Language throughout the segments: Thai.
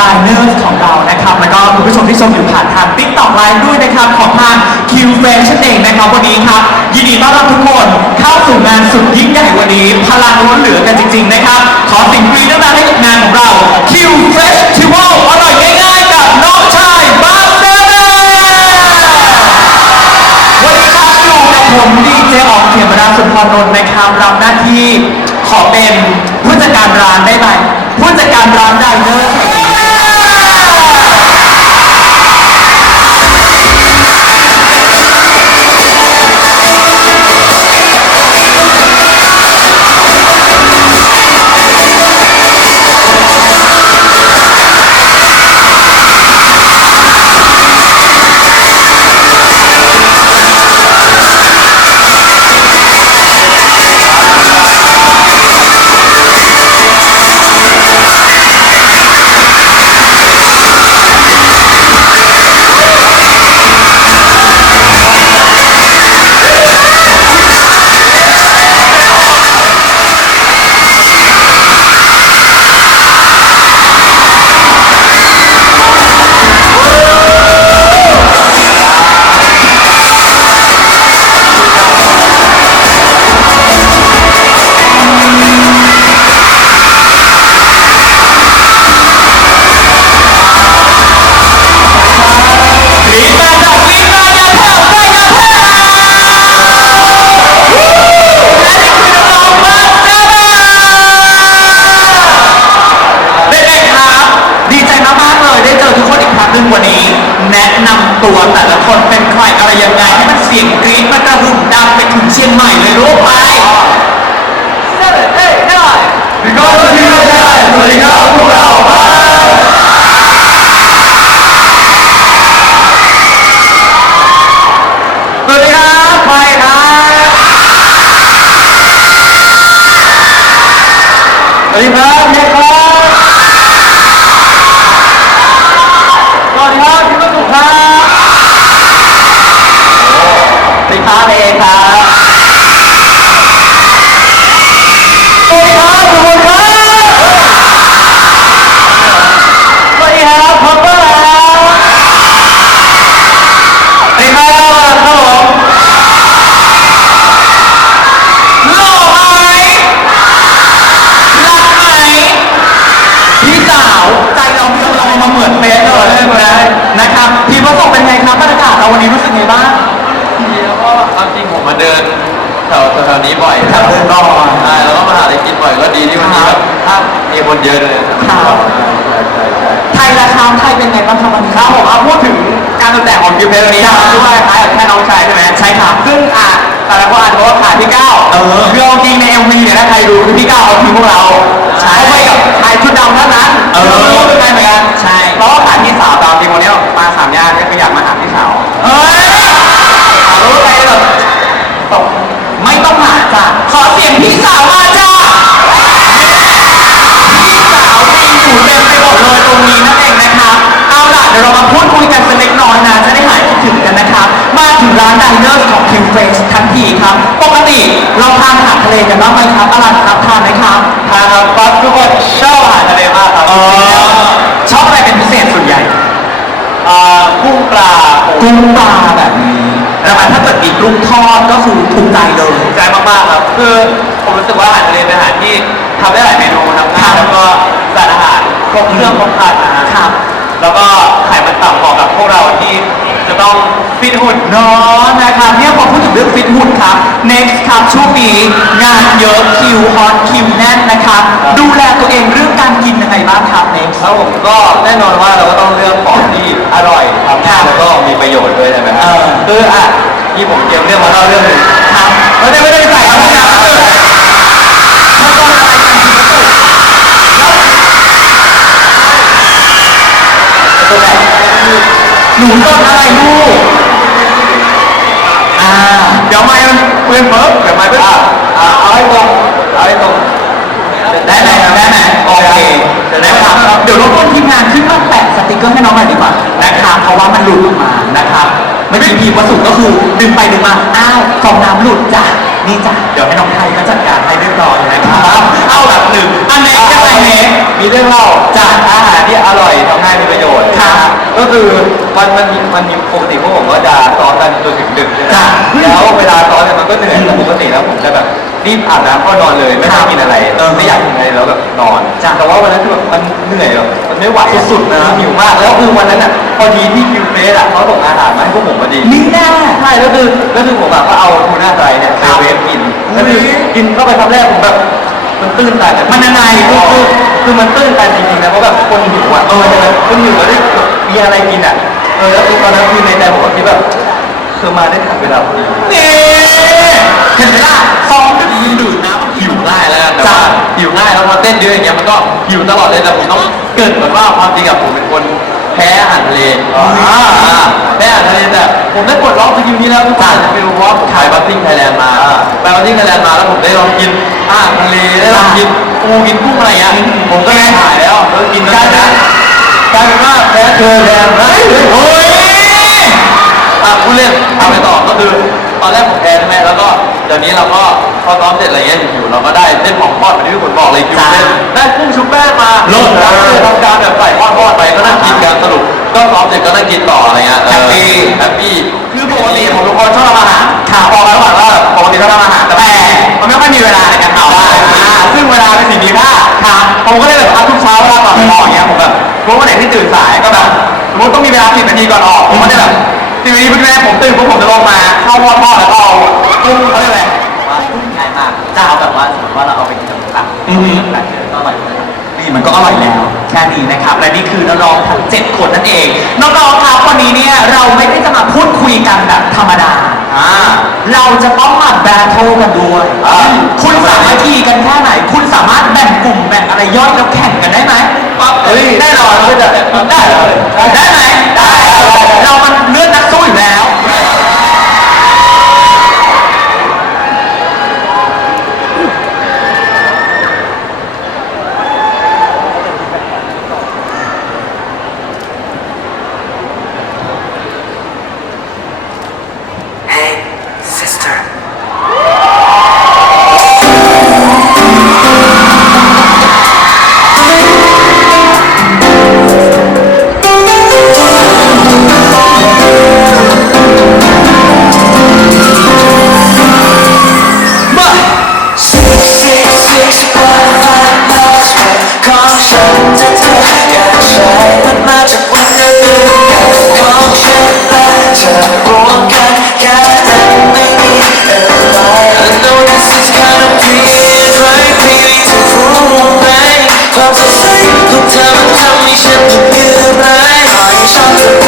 Diners ของเรานะครับ แล้วก็คุณผู้ชมที่ชมอยู่ผ่านทาง TikTok Live ด้วยนะครับ ของทาง Q f r e s h นั่นเองนะครับวันนี้ครับ ยินดีต้อนรับทุกคนเข้าสู่งานสุดยิ่งใหญ่วันนี้ พลังล้นเหลือกันจริง ๆ นะครับ ขอสิ่งฟรีดังๆให้กับงานของเรา Q Festival อร่อยง่ายๆกับน้องชายบัสเตอร์วันนี้ครับอยู่กับผมดีเจออกเขียนบรรดาสุนทรนนท์นะครับรับหน้าที่ขอเป็นผู้จัดการร้านได้ไหมผู้จัดการร้านไดเนอร์ ตัวแต่ละคนเป็นใครอะไรยังไงให้มันเสียงกรี๊ดมันกระหึ่มดังไปถึงเชียงใหม่เลยรู้ไหม Seven, eight, nine. Because of you, สวัสดีครับพวกเราบัส สวัสดีครับใครครับสวัสดีครับเมย์ครับสวัสดีครับพี่ประสุครับสวัสดีครับเอครับสวัสดีครับทุกคนครับสวัสดีครับพับเปอร์ครับ สวัสดีครับครับผมหล่อไหมรักไหมพี่สาวใจเราพี่เรามาเหมือนเป๊ะเลยนะนะครับพี่ประสบเป็นไงครับบรรยากาศเราวันนี้รู้สึกไงบ้าง แล้วก็ความจริงผมมาเดินแถวแถ วนี้บ่อยแถวเดินก่อนใช่แล้วก็มาหาอะไรกินบ่อยก็ดีที่วันนี้แบบถ้ามีคนเยอะเลยครับใช่ใช่ใช่ไทยราคาไทยเป็นไงบ้างครับวันนี้ครับผมเอาพูดถึงการตกแต่งของคิวเพลงนี้นะครับด้วยคล้ายกับแค่น้องชายใช่ไหมใช่ครับซึ่งอะแต่ละคนอาจจะบอกว่าขาดพี่ก้าวเออคือเอาจริงใน MV เนี่ยถ้าใครดูคือพี่ก้าวเอาทีมพวกเราใช่เขาไปกับชายชุดดำเท่านั้นเออไม่รู้เป็นไงเหมือนกันใช่เพราะว่าขาดพี่สาวตามจริงวันนี้มาสามย่ บ้างไหมครับอลันครับทานไหมครับทางครับปั๊บทุกคนชอบอาหารทะเลมากครับเออชอบอะไรเป็นพิเศษส่วนใหญ่อ่ากุ้งปลากุ้งปลาแบบนี้นะครับถ้าเกิดมีกุ้งทอดก็คือถูกใจเลยถูกใจมากๆครับคือผมรู้สึกว่าอาหารทะเลเป็นอาหารที่ทำได้หลายเมนูทำง่ายแล้วก็สารอาหารครบเครื่องครบครันนะฮะครับแล้วก็ไขมันต่ำเหมาะกับพวกเราที่จะ ต้องฟิตหุ่นเนาะนะครับเนี่ยพอพูดถึงเรื่องฟิตหุ่นครับ next ครับช่วงนี้งานเยอะคิวฮอตคิวแน่นนะครับดูแลตัวเองเรื่องการกินยังไงบ้างครับ next แล้วผมก็แน่นอนว่าเราก็ต้องเลือกของที่อร่อยทำง่ายแล้วก็มีประโยชน์ด้วยใช่ไหมครับเออคืออะที่ผมเตรียมเรื่องมาเล่าเรื่องหนึ่งครับไม่ได้ไม่ได้ใส่ครับไม่ได้ขั้นตอนอะไรการกินวัตถุตัวแบบ หนูต้นอะไรลูก อ่า เดี๋ยวไม่มันเปื้อนเพิ่มเดี๋ยวไม่เปื้อนอะอะเอาให้ตรงเอาให้ตรงได้ไหมได้ไหมโอเคเดี๋ยวได้ครับเดี๋ยวรบกวนทีมงานขึ้นมาแปะสติกเกอร์ให้น้องหน่อยดีกว่านะครับเพราะว่ามันหลุดออกมานะครับเมื่อกี้พีวัสดุก็คือดึงไปดึงมา อ้าวฟองน้ำหลุดจ้ะ นี่จ้ะเดี๋ยวให้น้องไทยก็จัดการให้เรียบร้อยนะครับเอาแบบหนึ่งอันไหนยังไงเนมีเรื่องเล่าจ้ะอาหารที่อร่อยทำให้มีประโยชน์ครับก็คือมันมันมีมันมีปกติพวกผมก็จะซ้อมกันจนถึงดึกใช่ไหมจ้ะแล้วเวลาซ้อมเนี่ยมันก็เหนื่อยแต่ปกติแล้วผมจะแบบรีบอาบน้ำก็นอนเลยไม่ต้องกินอะไรเออไม่อยากกินอะไรแล้วแบบนอนจ้ะแต่ว่าวันนั้นคือแบบมันเหนื่อยแบบมันไม่ไหวสุดๆนะหิวมากแล้วคือวันนั้นอะพอดีที่คิวเฟสอะเขาส่งอาหารมาให้พวกผมพอดีนี่แน่ใช่แล้วคือแล้วคือผมแบบก็เอาทูน่าไตรเนี่ยไปเวฟกินแล้วคือกินเข้าไปคำแรกผมแบบมันตื้นตันอะมันยังไงคือคือคือมันตื้นตันจริงๆนะเพราะแบบคนหิวอะเออใช่ไหมคนหิวแล้วได้มีอะไรกินอะเออแล้วคือตอนนั้นคือในใจผมก็คิดแบบคือมาได้ทันเวลาพอดีนี่เห็นไหมล่ะซอง ดื่มดื่มน้ำหิวง่ายแล้วกันแต่จ้ะว่าหิวง่ายแล้วพอเต้นเยอะอย่างเงี้ยมันก็หิวตลอดเลยแต่ผมต้องเกริดเหมือนว่าความจริงกับผมเป็นคนแพ้อาหารทะเลอ่าแพ้อาหารทะเลแต่ผมได้กดล็อกสกิลนี้แล้วทุกคนไม่รู้เพราะว่าผมถ่ายบัตติ้งไทยแลนด์มาไปบัตติ้งไทยแลนด์มาแล้วผมได้ลองกินอาหารทะเลได้ลองกินปูกินกุ้งอะไรอย่างเงี้ยผมก็เลยถ่ายแล้วแล้วกินได้นะกลายเป็นว่าแพ้เธอแทนเฮ้ยโอ้ยอะผู้เล่นเอาไปต่อก็คือตอนแรกผมแพ้ใช่ไหมแล้วก็เดี๋ยวนี้เราก็พ อซ้อมเสร็จอะไรเงี้ยอยู่ๆเราก็ได้เล่นของทอดเหมือนที่พี่ฝนบอกเลยคิวเล่นได้กุ้งชุบแป้งมาโลดแล้วก็เลยทำการแบบใส่ทอดทอดๆไปก็นั่งกินกันสรุปก็ซ้อมเสร็จก็นั่งกินต่ออะไรเงี้ยเออแฮปปี้ แฮปปี้ คือปกติผมเป็นคนชอบทำอาหารข่าวบอกแล้วก่อนว่าปกติชอบทำอาหารแต่แต่มันไม่ค่อยมีเวลาในการทำอ่าอ่าซึ่งเวลาเป็นสิ่งมีค่าครับผมก็เลยแบบอะทุกเช้าเวลาก่อนไปออกอย่างเงี้ยผมแบบรู้ว่าไหนที่ตื่นสายก็แบบสมมติต้องมีเวลาสิบนาทีก่อนออกผมก็จะแบบสิบนาทีเพื่อนผมตื่นปุ๊บผมจะลงมาเข้าหม้อทอดแล้วก็เอากุ้งเขาเรียกอะไรว่าง่ายมากจะเอาแบบว่าสมมติว่าเราเอาไปกินกับตับอือหือ แบบนี้ก็อร่อยเลยนี่มันก็อร่อยแล้วแค่นี้นะครับ และนี่คือน้องๆทั้ง7คนนั่นเอง น้องๆครับวันนี้เนี่ยเราไม่ได้จะมาพูดคุยกันแบบธรรมดา อ่า เราจะต้องมาแบทเทิลกันด้วยอ่า คุณสามัคคีกันแค่ไหน คุณสามารถแบ่งกลุ่มแบ่งอะไรย่อยแล้วแข่งกันได้ไหมปั๊บเฮ้ยแน่นอนก็จะได้เลยได้ไหมได้ เรามันเลือดนัก จะไป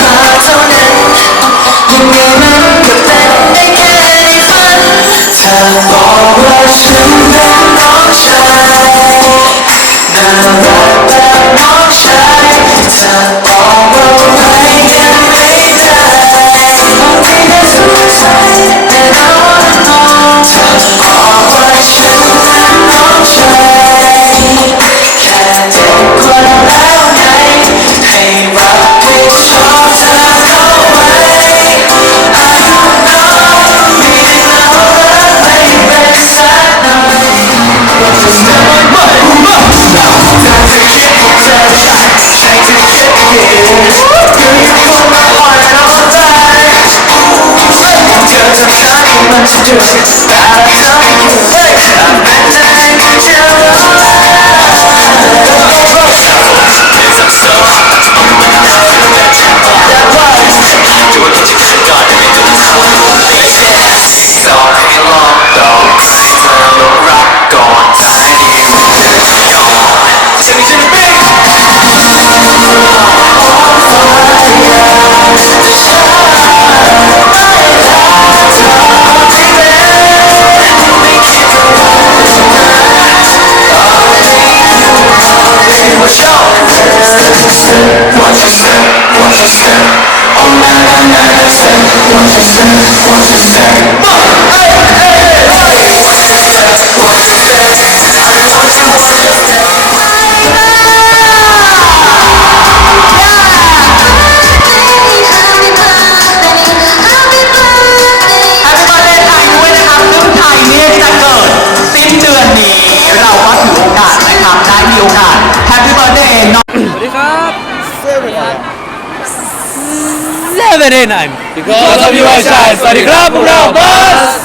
มาเท่านั้นยังไงมันก็เป็นได้แค่ในฝันเธอบอกว่าฉันเป็นน้องชายน่ารักแบบน้องชาย 99.999 because of you I สวัสดีครับพวกเราบัส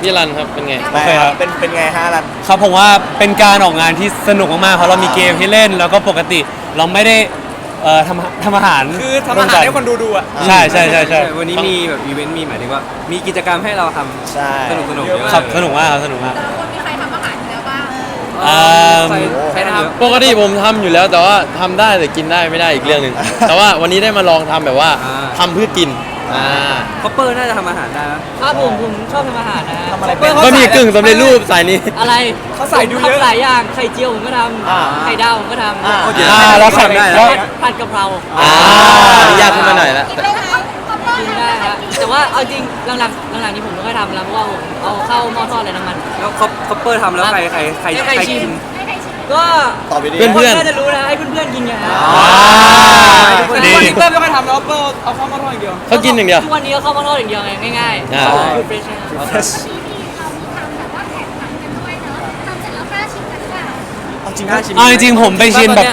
พี่รันครับเป็นไง ไปครับเป็นเป็นไงฮะรัน ครับผมว่าเป็นการออกงานที่สนุกมากๆเพราะเรามีเกมให้เล่น แล้วก็ปกติเราไม่ได้เอ่อทำทำอาหารคือทำอาหารให้คนดูดูอะ ใช่ใช่ใช่ใช่วันนี้มีแบบอีเวนต์มีหมายถึงว่า มีกิจกรรมให้เราทำใช่ สนุกสนุกเยอะครับสนุกมากครับสนุกมาก ออ่าใครใครทำปกติผมทำอยู่แล้วแต่ว่าทำได้แต่กินได้ไม่ได้อีกเรื่องหนึ่งแต่ว่าวันนี้ได้มาลองทำแบบว่าอ่า ทำเพื่อกินอ่าคอปเปอร์น่าจะทำอาหารได้นะ ครับผมผมชอบทำอาหารนะทำอะไรเปิ้เป็นลก็มีกึ่งสำเร็จรูปสายนี้ อะไรเขาใส่ดูเยอะ ทำหลายอย่างไข่เจียวผมก็ทอ่าำไข่ดาวผมก็ทำอ่า โอเค อ่าแล้วใส่ได้แล้แล้ววผัดผัดกะเพราอ่านี่ยากขึ้นมาหน่อยละ กินได้ฮะ แต่ว่าเอาจริงหลังๆหลังๆนี้ผมไม่ค่อยทำแล้วเพราะว่าผมเอาเข้าหม้อทอดเลยน้ำมัน แล้วคอปคอปเปอร์ทำแล้วใครใครใครให้ใครใครชิกิมนก็ตอบไปดีเพื่อนคนน่าจะรู้นะให้เพื่อนๆกินไงฮะดีวันนี้เปิ้ลไม่ค่อยทำแล้วเปิ้ลเอาเข้ามาทอดอย่างเดียวเขากินอย่างเดียว ทุกวันนี้ก็เข้าหม้อทอดอย่างเดียวไงง่ายๆอ่า คือเฟรชนะครับเอาจริงนะเอาจริงๆผมไปชิมแบบ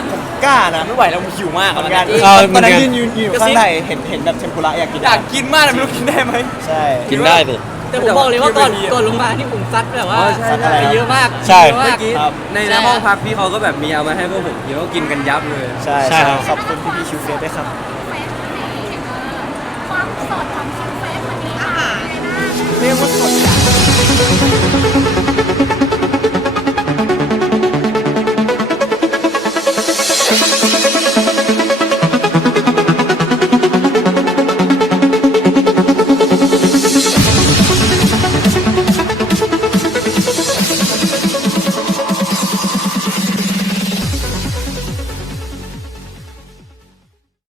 กล้านะไม่ไหวแล้วผมหิวมากเหมือนกันเออตอนนั้นเหมือนกันยืนยืนยืนอยู่ข้างในเห็นเห็นแบบเทมปุระอยากกินอยากกินมากเลยไม่รู้กินได้ไหม ใช่ กินได้สิ แต่ผมบอกเลยว่าก่อนก่อนลงมาที่ผมซัดแบบว่าอ๋อใช่ใช่ไปเยอะมากใช่ เยอะเมื่มาอก กี้ครับ ในในห้องพักพี่เขาก็แบบมีเอามาให้พวกผมกินก็กินกันยับเลยใช่ใช่ครับ ขอบคุณพี่พี่คิวเฟสด้วยครับความสดของคิวเฟสวันนี้อาหารเรียกว่าสด